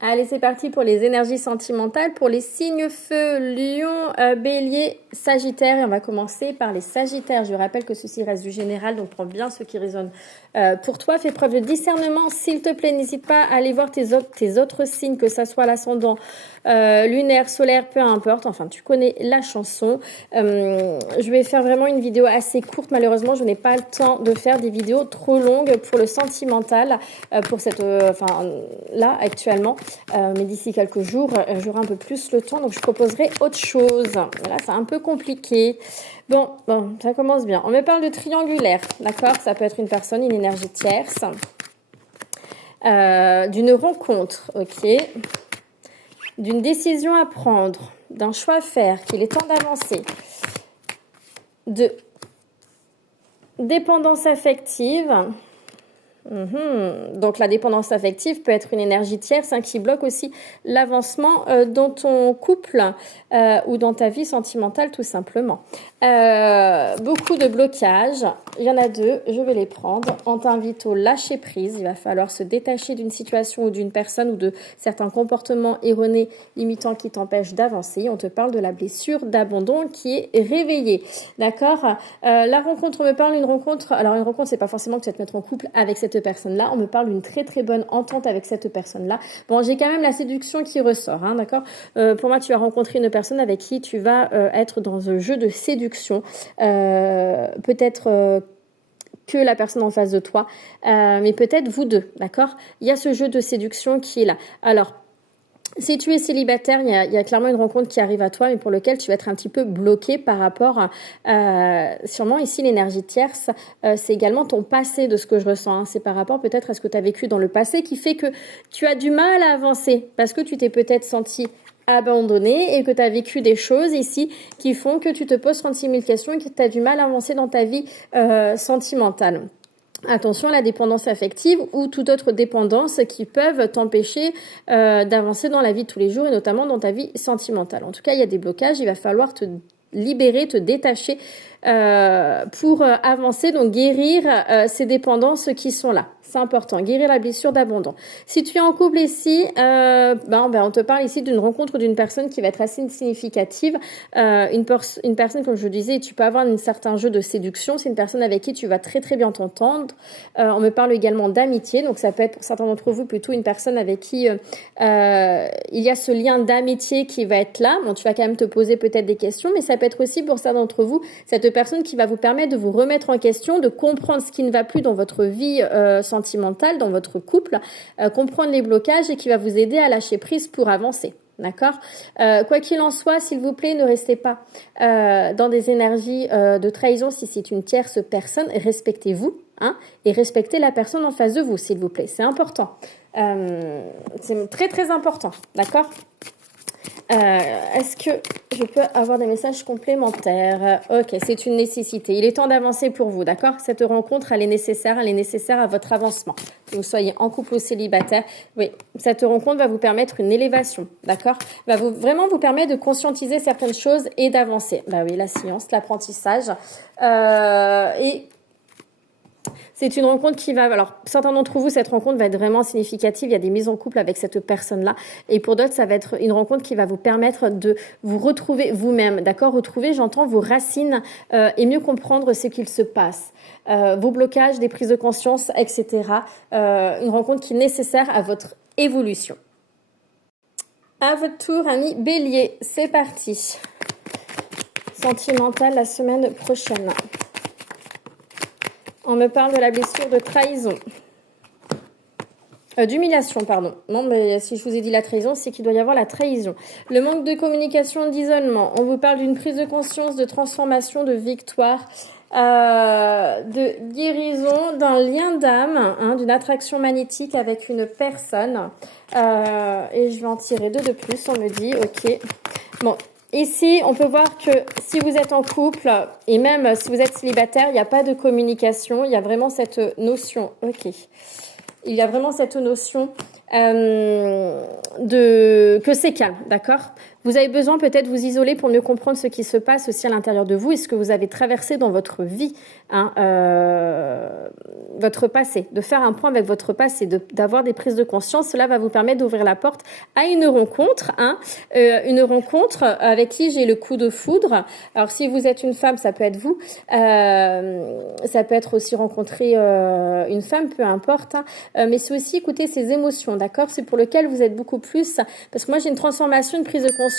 Allez, c'est parti pour les énergies sentimentales, pour les signes feu, lion, bélier, sagittaire. Et on va commencer par les sagittaires. Je rappelle que ceci reste du général, donc prends bien ce qui résonne pour toi. Fais preuve de discernement, s'il te plaît. N'hésite pas à aller voir tes autres signes, que ça soit l'ascendant lunaire, solaire, peu importe. Enfin, tu connais la chanson. Je vais faire vraiment une vidéo assez courte. Malheureusement, je n'ai pas le temps de faire des vidéos trop longues pour le sentimental, pour cette... là, actuellement. Mais d'ici quelques jours, j'aurai un peu plus le temps, donc je proposerai autre chose. Là, c'est un peu compliqué. Bon, ça commence bien. On me parle de triangulaire, d'accord? Ça peut être une personne, une énergie tierce. D'une rencontre, ok? D'une décision à prendre, d'un choix à faire, qu'il est temps d'avancer. De dépendance affective. Donc la dépendance affective peut être une énergie tierce qui bloque aussi l'avancement dans ton couple ou dans ta vie sentimentale tout simplement. Beaucoup de blocages, il y en a deux, je vais les prendre. On t'invite au lâcher prise, il va falloir se détacher d'une situation ou d'une personne ou de certains comportements erronés limitants qui t'empêchent d'avancer. On te parle de la blessure d'abandon qui est réveillée, d'accord? La rencontre, on me parle d'une rencontre, alors une rencontre c'est pas forcément que tu vas te mettre en couple avec cette personne-là, on me parle d'une très très bonne entente avec cette personne-là. Bon, j'ai quand même la séduction qui ressort, d'accord? Pour moi, tu vas rencontrer une personne avec qui tu vas être dans un jeu de séduction, peut-être que la personne en face de toi, mais peut-être vous deux, d'accord? Il y a ce jeu de séduction qui est là. Alors, si tu es célibataire, il y a clairement une rencontre qui arrive à toi, mais pour lequel tu vas être un petit peu bloqué par rapport sûrement ici l'énergie tierce, c'est également ton passé de ce que je ressens. C'est par rapport peut-être à ce que tu as vécu dans le passé qui fait que tu as du mal à avancer parce que tu t'es peut-être senti abandonné et que tu as vécu des choses ici qui font que tu te poses 36 000 questions et que tu as du mal à avancer dans ta vie sentimentale. Attention à la dépendance affective ou toute autre dépendance qui peuvent t'empêcher d'avancer dans la vie de tous les jours et notamment dans ta vie sentimentale. En tout cas, il y a des blocages, il va falloir te libérer, te détacher pour avancer, donc guérir ces dépendances qui sont là. C'est important, guérir la blessure d'abandon. Si tu es en couple ici, on te parle ici d'une rencontre d'une personne qui va être assez significative. Une personne, comme je disais, tu peux avoir un certain jeu de séduction. C'est une personne avec qui tu vas très très bien t'entendre. On me parle également d'amitié. Donc ça peut être pour certains d'entre vous plutôt une personne avec qui il y a ce lien d'amitié qui va être là. Bon, tu vas quand même te poser peut-être des questions, mais ça peut être aussi pour certains d'entre vous cette personne qui va vous permettre de vous remettre en question, de comprendre ce qui ne va plus dans votre vie sentimentale, dans votre couple, comprendre les blocages et qui va vous aider à lâcher prise pour avancer. D'accord? Quoi qu'il en soit, s'il vous plaît, ne restez pas dans des énergies de trahison si c'est une tierce personne. Respectez-vous et respectez la personne en face de vous, s'il vous plaît. C'est important. C'est très, très important. D'accord? Est-ce que je peux avoir des messages complémentaires? Ok, c'est une nécessité. Il est temps d'avancer pour vous, d'accord? Cette rencontre, elle est nécessaire à votre avancement. Que vous soyez en couple ou célibataire, oui, cette rencontre va vous permettre une élévation, d'accord? Va vraiment vous permettre de conscientiser certaines choses et d'avancer. Bah oui, la science, l'apprentissage. Et c'est une rencontre qui va... Alors, certains d'entre vous, cette rencontre va être vraiment significative. Il y a des mises en couple avec cette personne-là. Et pour d'autres, ça va être une rencontre qui va vous permettre de vous retrouver vous-même. D'accord? Retrouver, j'entends, vos racines et mieux comprendre ce qu'il se passe. Vos blocages, des prises de conscience, etc. Une rencontre qui est nécessaire à votre évolution. À votre tour, ami Bélier. C'est parti. Sentimental la semaine prochaine. On me parle de la blessure de trahison. D'humiliation, pardon. Non, mais si je vous ai dit la trahison, c'est qu'il doit y avoir la trahison. Le manque de communication, d'isolement. On vous parle d'une prise de conscience, de transformation, de victoire, de guérison, d'un lien d'âme, d'une attraction magnétique avec une personne. Et je vais en tirer deux de plus, on me dit, ok. Bon. Ici, on peut voir que si vous êtes en couple et même si vous êtes célibataire, il n'y a pas de communication. Il y a vraiment cette notion. Ok. Il y a vraiment cette notion que c'est calme, d'accord? Vous avez besoin peut-être de vous isoler pour mieux comprendre ce qui se passe aussi à l'intérieur de vous et ce que vous avez traversé dans votre vie, hein, votre passé, de faire un point avec votre passé, d'avoir des prises de conscience. Cela va vous permettre d'ouvrir la porte à une rencontre, hein, une rencontre avec qui j'ai le coup de foudre. Alors si vous êtes une femme, ça peut être vous, ça peut être aussi rencontrer une femme, peu importe, hein, mais c'est aussi écouter ses émotions, d'accord? C'est pour lequel vous êtes beaucoup plus, parce que moi j'ai une transformation, une prise de conscience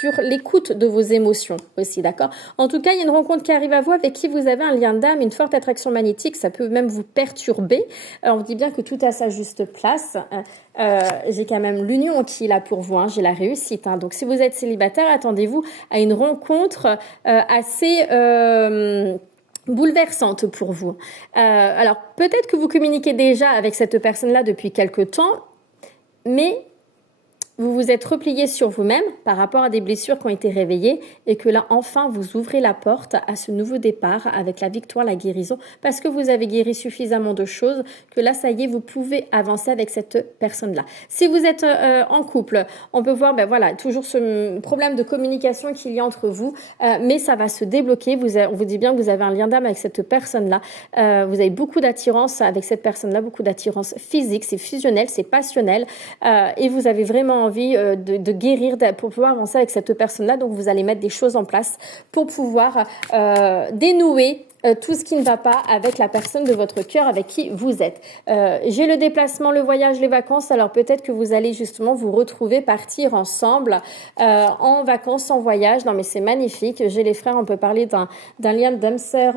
sur l'écoute de vos émotions aussi, d'accord? En tout cas, il y a une rencontre qui arrive à vous avec qui vous avez un lien d'âme, une forte attraction magnétique, ça peut même vous perturber. On vous dit bien que tout a sa juste place. J'ai quand même l'union qui est là pour vous, hein, j'ai la réussite, hein. Donc si vous êtes célibataire, attendez-vous à une rencontre assez bouleversante pour vous. Alors peut-être que vous communiquez déjà avec cette personne-là depuis quelque temps, mais vous vous êtes replié sur vous-même par rapport à des blessures qui ont été réveillées et que là, enfin, vous ouvrez la porte à ce nouveau départ avec la victoire, la guérison, parce que vous avez guéri suffisamment de choses que là, ça y est, vous pouvez avancer avec cette personne-là. Si vous êtes en couple, on peut voir, ben voilà, toujours ce problème de communication qu'il y a entre vous, mais ça va se débloquer. On vous dit bien que vous avez un lien d'âme avec cette personne-là. Vous avez beaucoup d'attirance avec cette personne-là, beaucoup d'attirance physique, c'est fusionnel, c'est passionnel, et vous avez vraiment envie de guérir, pour pouvoir avancer avec cette personne-là. Donc, vous allez mettre des choses en place pour pouvoir dénouer tout ce qui ne va pas avec la personne de votre cœur avec qui vous êtes. J'ai le déplacement, le voyage, les vacances. Alors, peut-être que vous allez justement vous retrouver, partir ensemble en vacances, en voyage. Non, mais c'est magnifique. J'ai les frères, on peut parler d'un lien d'âme sœur.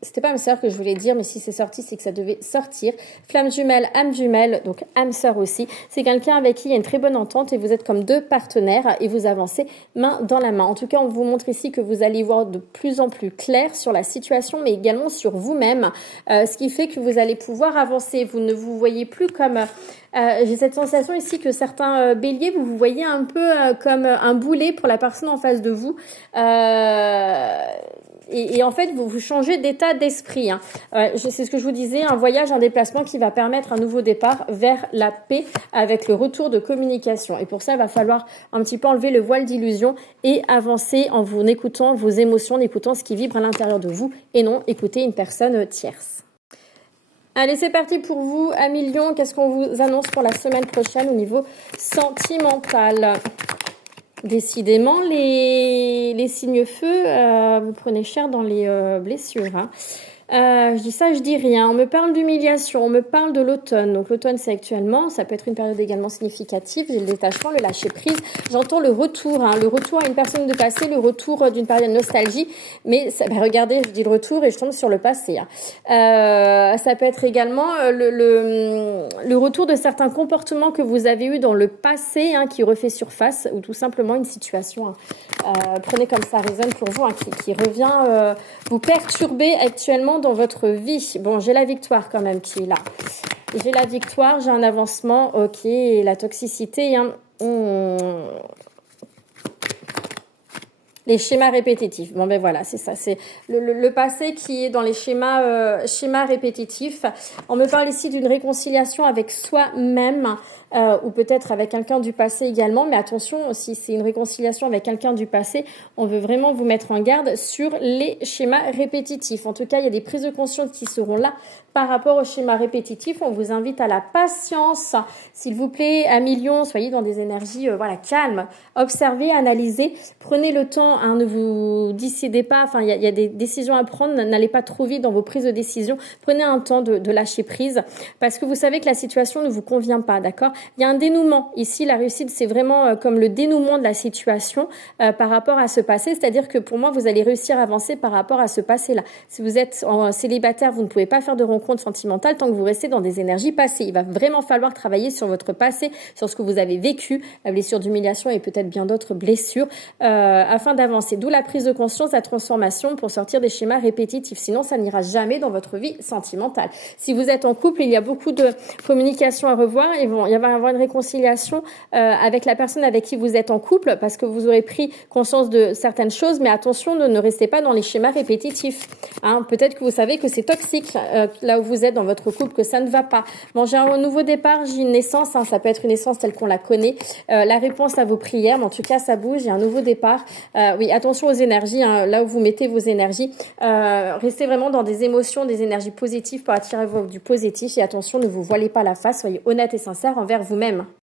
C'était pas âme sœur que je voulais dire, mais si c'est sorti, c'est que ça devait sortir. Flamme jumelle, donc âme sœur aussi. C'est quelqu'un avec qui il y a une très bonne entente et vous êtes comme deux partenaires et vous avancez main dans la main. En tout cas, on vous montre ici que vous allez voir de plus en plus clair sur la situation, mais également sur vous-même, ce qui fait que vous allez pouvoir avancer. Vous ne vous voyez plus comme... j'ai cette sensation ici que certains béliers, vous vous voyez un peu comme un boulet pour la personne en face de vous. Et en fait, vous changez d'état d'esprit, hein. C'est ce que je vous disais, un voyage, un déplacement qui va permettre un nouveau départ vers la paix avec le retour de communication. Et pour ça, il va falloir un petit peu enlever le voile d'illusion et avancer en vous écoutant vos émotions, en écoutant ce qui vibre à l'intérieur de vous et non écouter une personne tierce. Allez, c'est parti pour vous. Amis Lion, qu'est-ce qu'on vous annonce pour la semaine prochaine au niveau sentimental ? Décidément, les signes feu, vous prenez cher dans les blessures, hein. Je dis ça, je dis rien. On me parle d'humiliation, on me parle de l'automne. Donc l'automne, c'est actuellement, ça peut être une période également significative. J'ai le détachement, le lâcher prise. J'entends le retour, hein, le retour à une personne de passé, le retour d'une période de nostalgie. Mais ça, regardez, je dis le retour et je tombe sur le passé, hein. Ça peut être également le retour de certains comportements que vous avez eus dans le passé, hein, qui refait surface, ou tout simplement une situation, hein, prenez comme ça résonne pour vous, hein, qui revient vous perturber actuellement dans votre vie. Bon, j'ai la victoire quand même qui est là. J'ai la victoire, j'ai un avancement, ok, et la toxicité, hein. Les schémas répétitifs. Bon, ben voilà, c'est ça. C'est le passé qui est dans les schémas répétitifs. On me parle ici d'une réconciliation avec soi-même, ou peut-être avec quelqu'un du passé également. Mais attention, si c'est une réconciliation avec quelqu'un du passé, on veut vraiment vous mettre en garde sur les schémas répétitifs. En tout cas, il y a des prises de conscience qui seront là par rapport aux schémas répétitifs. On vous invite à la patience. S'il vous plaît, amis Lion, soyez dans des énergies calmes. Observez, analysez. Prenez le temps, hein, ne vous décidez pas. Enfin, il y a des décisions à prendre. N'allez pas trop vite dans vos prises de décision. Prenez un temps de lâcher prise parce que vous savez que la situation ne vous convient pas, d'accord? Il y a un dénouement. Ici, la réussite, c'est vraiment comme le dénouement de la situation par rapport à ce passé. C'est-à-dire que pour moi, vous allez réussir à avancer par rapport à ce passé-là. Si vous êtes célibataire, vous ne pouvez pas faire de rencontres sentimentales tant que vous restez dans des énergies passées. Il va vraiment falloir travailler sur votre passé, sur ce que vous avez vécu, la blessure d'humiliation et peut-être bien d'autres blessures, afin d'avancer d'avancer. D'où la prise de conscience, la transformation pour sortir des schémas répétitifs. Sinon, ça n'ira jamais dans votre vie sentimentale. Si vous êtes en couple, il y a beaucoup de communication à revoir. Il va y avoir une réconciliation avec la personne avec qui vous êtes en couple parce que vous aurez pris conscience de certaines choses. Mais attention, ne restez pas dans les schémas répétitifs. Hein, peut-être que vous savez que c'est toxique là où vous êtes dans votre couple, que ça ne va pas. Bon, j'ai un nouveau départ, j'ai une naissance. Hein, ça peut être une naissance telle qu'on la connaît. La réponse à vos prières, mais en tout cas, ça bouge. Il y a un nouveau départ. Oui, attention aux énergies. Hein, là où vous mettez vos énergies, restez vraiment dans des émotions, des énergies positives pour attirer du positif. Et attention, ne vous voilez pas la face. Soyez honnête et sincère envers vous-même.